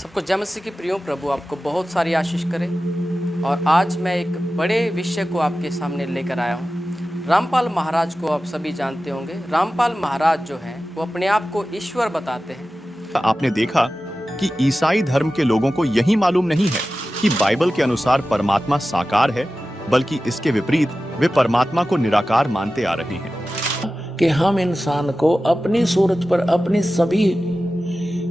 सबको जय मसीह की प्रियो। प्रभु आपको बहुत सारी आशीष करे। और आज मैं एक बड़े विषय को आपके सामने लेकर आया हूँ। रामपाल महाराज को आप सभी जानते होंगे। रामपाल महाराज जो हैं वो अपने आप को ईश्वर बताते हैं। आपने देखा कि ईसाई धर्म के लोगों को यही मालूम नहीं है कि बाइबल के अनुसार परमात्मा साकार है, बल्कि इसके विपरीत वे परमात्मा को निराकार मानते आ रहे हैं। कि हम इंसान को अपनी सूरत पर अपनी सभी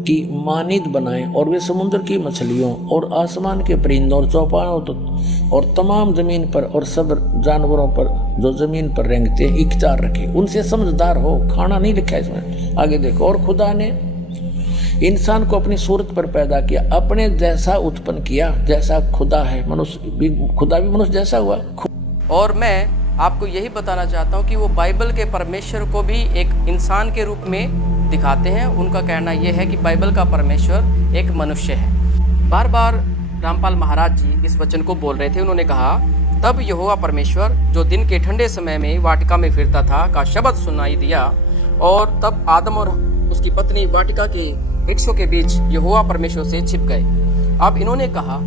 की मानिद बनाएं और वे समुद्र की मछलियों और आसमान के परिंदों और चौपायों और तमाम जमीन पर और सब जानवरों पर जो जमीन पर रेंगते हैं इख्तियार रखें। उनसे समझदार हो। खाना नहीं लिखा है इसमें, आगे देखो। और खुदा ने इंसान को अपनी सूरत पर पैदा किया, अपने जैसा उत्पन्न किया, जैसा खुदा है। मनुष्य भी, खुदा भी मनुष्य जैसा हुआ। और मैं आपको यही बताना चाहता हूँ कि वो बाइबल के परमेश्वर को भी एक इंसान के रूप में दिखाते हैं। उनका कहना यह है कि बाइबल का परमेश्वर एक मनुष्य है। बार बार रामपाल महाराज जी इस वचन को बोल रहे थे। उन्होंने कहा, तब यहोवा परमेश्वर जो दिन के ठंडे समय में वाटिका में फिरता था का शब्द सुनाई दिया, और तब आदम और उसकी पत्नी वाटिका के वृक्षों के बीच यहोवा परमेश्वर से छिप गए। अब इन्होंने कहा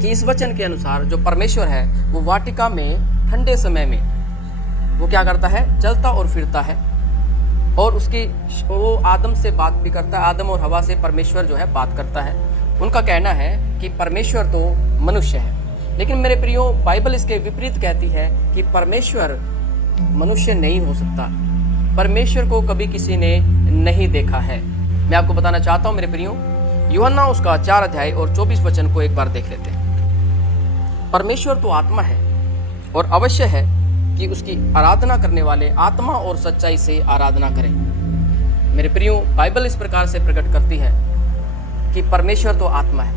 कि इस वचन के अनुसार जो परमेश्वर है वो वाटिका में ठंडे समय में वो क्या करता है, चलता और फिरता है, और वो आदम से बात भी करता है। आदम और हवा से परमेश्वर जो है बात करता है। उनका कहना है कि परमेश्वर तो मनुष्य है, लेकिन मेरे प्रियो बाइबल इसके विपरीत कहती है कि परमेश्वर मनुष्य नहीं हो सकता। परमेश्वर को कभी किसी ने नहीं देखा है। मैं आपको बताना चाहता हूं मेरे प्रियो, यूहन्ना उसका 4 अध्याय और 24 वचन को एक बार देख लेते हैं। परमेश्वर तो आत्मा है और अवश्य है कि उसकी आराधना करने वाले आत्मा और सच्चाई से आराधना करें। मेरे प्रियो, बाइबल इस प्रकार से प्रकट करती है कि परमेश्वर तो आत्मा है।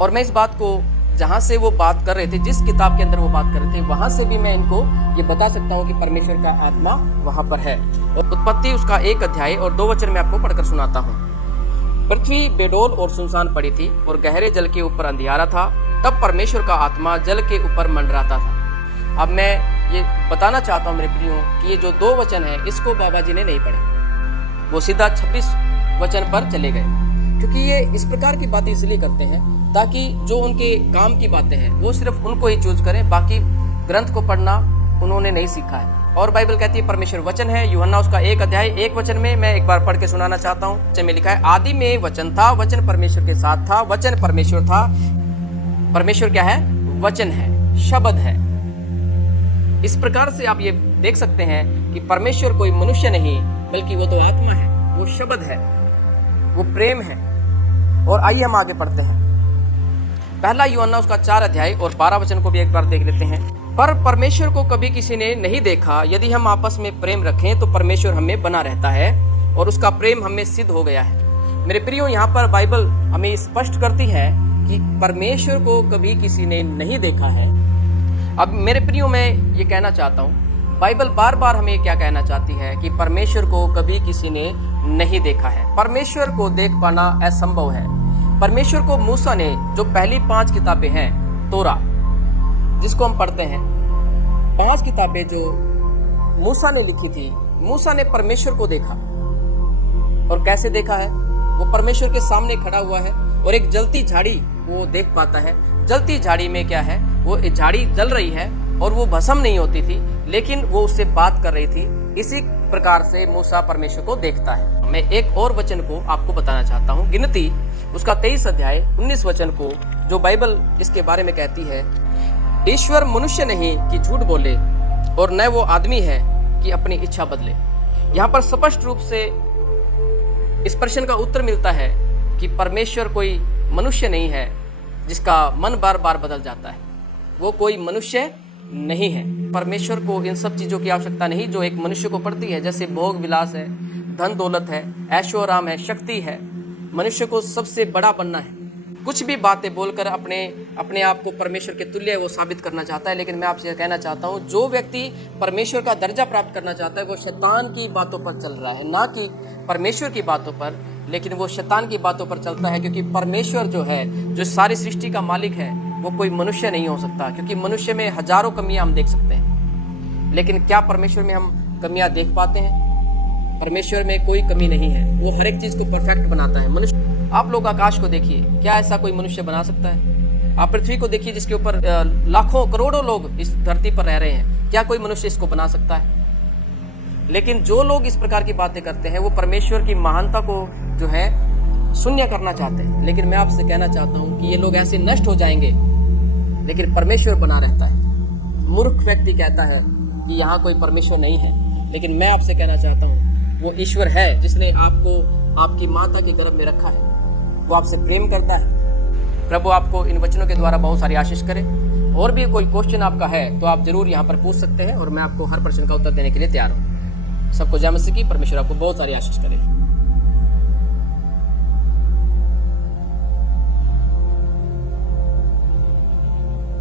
और मैं इस बात को जहां से वो बात कर रहे थे, जिस किताब के अंदर वो बात कर रहे थे, वहां से भी मैं इनको ये बता सकता हूं कि परमेश्वर का आत्मा वहां पर है। और उत्पत्ति उसका 1 अध्याय और 2 वचन मैं आपको पढ़कर सुनाता हूं। पृथ्वी बेडौल और सुनसान पड़ी थी और गहरे जल के ऊपर अंधियारा था। तब परमेश्वर का आत्मा जल के ऊपर मंडराता था। अब मैं ये बताना चाहता हूँ मेरे प्रियो कि ये जो 2 वचन है इसको बाबा जी ने नहीं पढ़े, वो सीधा 26 वचन पर चले गए। क्योंकि ये इस प्रकार की बातें इसलिए करते हैं ताकि जो उनके काम की बातें हैं वो सिर्फ उनको ही चूज करें, बाकी ग्रंथ को पढ़ना उन्होंने नहीं सीखा है। और बाइबल कहती है परमेश्वर वचन है। यूहन्ना उसका 1 अध्याय 1 वचन में मैं एक बार पढ़ के सुनाना चाहता हूँ। वचन में लिखा है, आदि में वचन था, वचन परमेश्वर के साथ था, वचन परमेश्वर था। परमेश्वर क्या है? वचन है, शब्द है। इस प्रकार से आप ये देख सकते हैं कि परमेश्वर कोई मनुष्य नहीं, बल्कि वो तो आत्मा है, वो शब्द है, वो प्रेम है। और आइए हम आगे पढ़ते हैं। पहला यूहन्ना उसका 4 अध्याय और 12 वचन को भी एक बार देख लेते हैं। पर परमेश्वर को कभी किसी ने नहीं देखा। यदि हम आपस में प्रेम रखें तो परमेश्वर हमें बना रहता है और उसका प्रेम हमें सिद्ध हो गया है। मेरे प्रियो, यहाँ पर बाइबल हमें स्पष्ट करती है कि परमेश्वर को कभी किसी ने नहीं देखा है। अब मेरे प्रियो, मैं ये कहना चाहता हूँ, बाइबल बार बार हमें क्या कहना चाहती है कि परमेश्वर को कभी किसी ने नहीं देखा है। परमेश्वर को देख पाना असंभव है। परमेश्वर को मूसा ने, जो पहली 5 किताबें हैं, तोरा जिसको हम पढ़ते हैं, 5 किताबें जो मूसा ने लिखी थी, मूसा ने परमेश्वर को देखा। और कैसे देखा है? वो परमेश्वर के सामने खड़ा हुआ है और एक जलती झाड़ी वो देख पाता है। जलती झाड़ी में क्या है? वो झाड़ी जल रही है और वो भस्म नहीं होती थी, लेकिन वो उससे बात कर रही थी। इसी प्रकार से मूसा परमेश्वर को देखता है। मैं एक और वचन को आपको बताना चाहता हूँ। गिनती उसका 23 अध्याय 19 वचन को, जो बाइबल इसके बारे में कहती है, ईश्वर मनुष्य नहीं कि झूठ बोले, और न वो आदमी है कि अपनी इच्छा बदले। यहाँ पर स्पष्ट रूप से इस प्रश्न का उत्तर मिलता है कि परमेश्वर कोई मनुष्य नहीं है जिसका मन बार बार बदल जाता है। वो कोई मनुष्य नहीं है। परमेश्वर को इन सब चीजों की आवश्यकता नहीं जो एक मनुष्य को पड़ती है, जैसे भोग विलास है, धन दौलत है, ऐशो आराम है, शक्ति है। मनुष्य को सबसे बड़ा बनना है। कुछ भी बातें बोलकर अपने आप को परमेश्वर के तुल्य वो साबित करना चाहता है। लेकिन मैं आपसे कहना चाहता हूँ, जो व्यक्ति परमेश्वर का दर्जा प्राप्त करना चाहता है वो शैतान की बातों पर चल रहा है, ना कि परमेश्वर की बातों पर। लेकिन वो शैतान की बातों पर चलता है, क्योंकि परमेश्वर जो है, जो सारी सृष्टि का मालिक है, वो कोई मनुष्य नहीं हो सकता। क्योंकि मनुष्य में हजारों कमियां हम देख सकते हैं, लेकिन क्या परमेश्वर में हम कमियां देख पाते हैं? परमेश्वर में कोई कमी नहीं है, वो हर एक चीज को परफेक्ट बनाता है। मनुष्य, आप लोग आकाश को देखिए, क्या ऐसा कोई मनुष्य बना सकता है? आप पृथ्वी को देखिए जिसके ऊपर लाखों करोड़ों लोग इस धरती पर रह रहे हैं, क्या कोई मनुष्य इसको बना सकता है? लेकिन जो लोग इस प्रकार की बातें करते हैं वो परमेश्वर की महानता को जो है शून्य करना चाहते हैं। लेकिन मैं आपसे कहना चाहता हूं कि ये लोग ऐसे नष्ट हो जाएंगे, लेकिन परमेश्वर बना रहता है। मूर्ख व्यक्ति कहता है कि यहाँ कोई परमेश्वर नहीं है, लेकिन मैं आपसे कहना चाहता हूँ वो ईश्वर है जिसने आपको आपकी माता के गर्भ में रखा है, वो आपसे प्रेम करता है। प्रभु आपको इन वचनों के द्वारा बहुत सारी आशीष करे। और भी कोई क्वेश्चन आपका है तो आप जरूर यहाँ पर पूछ सकते हैं और मैं आपको हर प्रश्न का उत्तर देने के लिए तैयार हूँ। सबको जय मसीह की, परमेश्वर आपको बहुत सारी आशीष करे।